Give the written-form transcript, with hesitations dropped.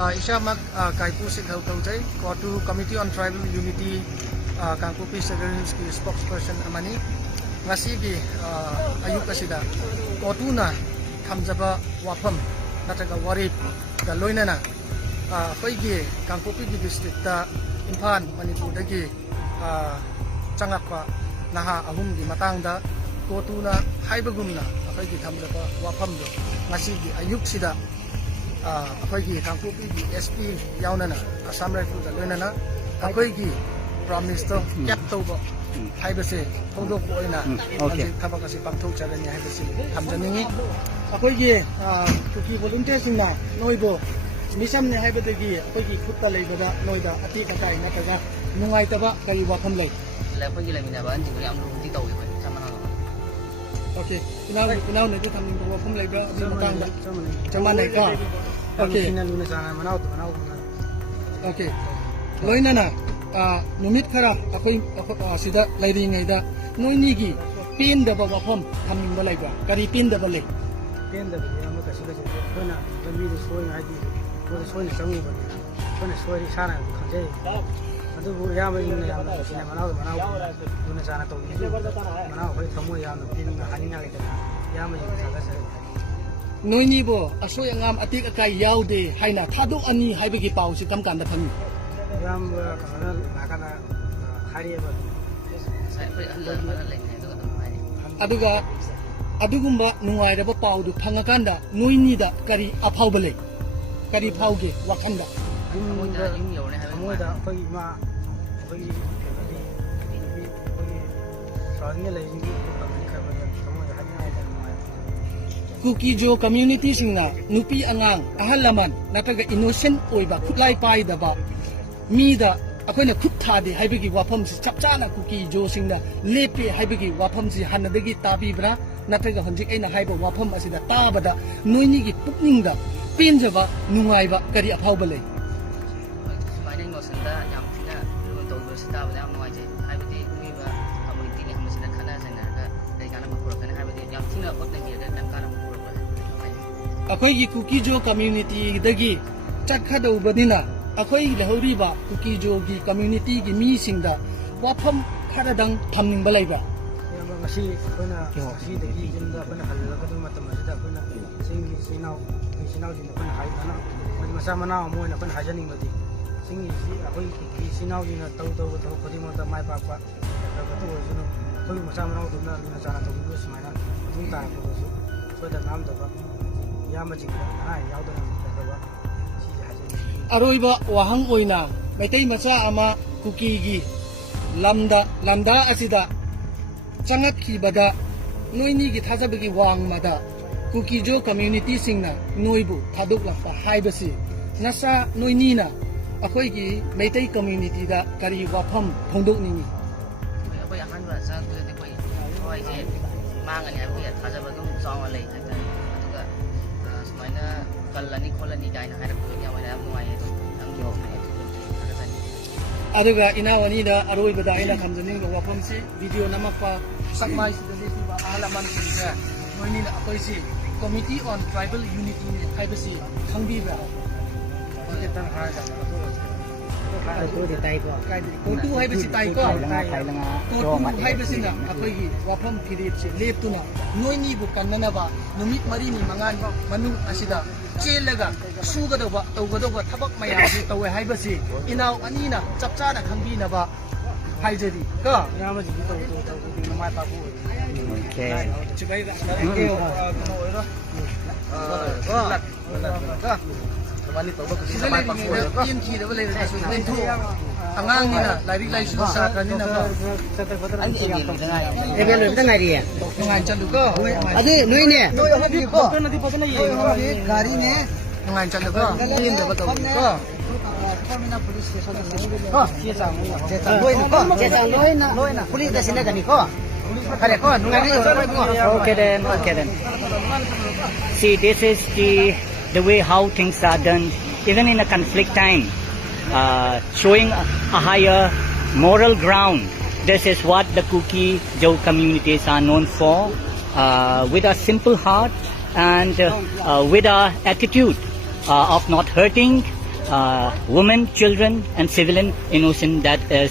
Ishamak Kaipu Sikhau Kaujai, Kotu Committee on Tribal Unity, Kangkupi Segarinski spokesperson Amani, Ngasigi Ayukasida, Kotuna, Kamzaba Wapam, Nataga Warip, Galoinana, Faigi, Kangkupi district, Impan, Manipudagi, Changakwa, Naha Ahumgi Matangda, Kotuna, Haibagumna, Faigi Kamzaba Wapamdo, Ngasigi Ayuksida. अखोई कांगकुपी की SP यावना Assam rifle लोनना अखोई promise तो cap तौब हाइबसे थोदोक ओइना थबक असे पांथोक चरनी हाइबसे थमजनिंगी अखोई cookie volunteer सिंगना नोइबो mission ने हाइबदगी अखोई खुत्ता लेबदा नोइदा अति तकाई नतगा नुंगाइतबा कई वाफम लै लेपगी लेमिनाबा अंजिबो याम लुंती तौइ खै समना ओके इनाव ने थमनिंग वाफम लेबा अबि मतांग चमन का ओके ओके लोइनना नुमित खरा अखोई सिदा लैरिङैदा नोइनिगी पेनदबा वफम थमनिंबा लैबा करी पेनदबा लै पेनदबा यामा कसिबसे खोना लमीदे सोय हाइदि कोन सोय चंगुबा कोन सोय साना खंजै अदुबु यामा युना यामा कसिना मनाउ दुना साना तौनि मनाउ खै थमो यामा पेनना हानिना गैदा यामा युना सागासे नोइनीबो असोय अंगाम अतिक अकाई याउदे हाइना थादो अनि हाइबगी पाउसि कम कांदा fungi yam kana nakana harieba sai pai Allah leinai do dum hai aduga adugumba nungairaba paudu phangakanda noinida kari aphauba lei kari phauge wakhanda amoida yum yone hai amoida khoi ma khoi Sania lazing को कमी करबा समझ Haniyeh है cookie जो community सिंगना नुपी अंगांग अहल लमन नतगा innocent ओइबा खुलाई पाइदबा मीदा अखोइना खुद थादे हाइबगी वाफम सि चपचाना cookie जो सिंगना लेपे हाइबगी वाफम सि हनदगी ताबीब्रा नतगा हंजिक ऐना हाइबा वाफम असिदा ताबदा नोइनिगी पुकनिंगदा पेनजबा नुंगाइबा करी अफाउबा लै सुमाइना नोसनदा याम थिना रुन तौबो सिताबदा याम नुवाइजे हाइबदी उमिबा कम्युनिटी नि हमसिना खाना जनागा दैगाना मपुरकना हाइबदी याम थिना ओतना गिरदा तंकाना अखोई कुकी जो कम्युनिटी दगी चटखदौबदिना अखोई लहौरीबा कुकी जो की कम्युनिटी की मी सिंगदा वाफम खरदंग थमनिंबा लैबा यामा ngasi खोना ngasi दगी जिंदा खोना हल्लगदु मतम असिदा खोना सिंगी सिनाव दिन खोना हाइदाना मोइ मसा मनाव मोइना खोना हाजनिंगबदी सिंगी सि अखोई कुकी सिनाव दिन तौ खदिमता माइ पापा तबतो ओजुनो खोइ मसा मनाव दुना चाना तौबु सुमाइना दुं तारबो सोदा नाम दबा अरोइबा वाहंग ओइना मैतै मचा अमा कुकीगी लमदा असिदा चंगखिबदा नोइनीगी थाजबगी वांगमदा कुकी जो कम्युनिटी सिंगना नोइबु थादोकलपा हाइबसी नसा नोइनीना अखोइगी मैतै कम्युनिटी दा करी वाफम फोंदोकनिंगी अखोइ अहानबा चांगदे कोइ होइजे मांगनि हाइबगी थाजबगम चांग लै कल्लनी खोलनी गाइना हाइरको यावना याम नुवाये अंगि अदुगा इनावनीदा अरोइबदा आइना थमजनिंग वाफमसी वीडियो नमक्पा सकमाइ सिदलेसिबा आहलामान सिंगा नोइनिना अखोइसी कमिटी ऑन ट्राइबल यूनिटी हाइबसी खंगबिबा तन हाइदा कोटु हाइबसी ताइको कोटु हाइबसीना अखोइगी वाफम फिरिपसे लेपतुना नोइनीबु कन्ननबा नुमित मरीनी मंगान मनु असिदा चेलगा सुगदबा तौगदबा थबक मयाजी तौवे हाइबसी इनाव अनीना चपचाना खंगबिनबा हाइजरी का यामा जिबि तौ माइ पापु okay चिगाइ Bali tawag ko sa may pagpulo ko. Yung kilo wala rin sa ito. Ang angina, lari lai sa kanina ba? Ay, Ebelo ito nga riya. Ngayon chalo ko. Ade, noy ne. Noy habi ko. Gari ne. Ngayon chalo ko. Hindi dapat tawag ko. Kamina police station ko. Cesang loy na. Police da sila gani ko. Kare ko, Okay then. See, this is the way how things are done, even in a conflict time, showing a higher moral ground. This is what the Kuki Joe communities are known for, with a simple heart and with a attitude of not hurting women, children, and civilian innocent that is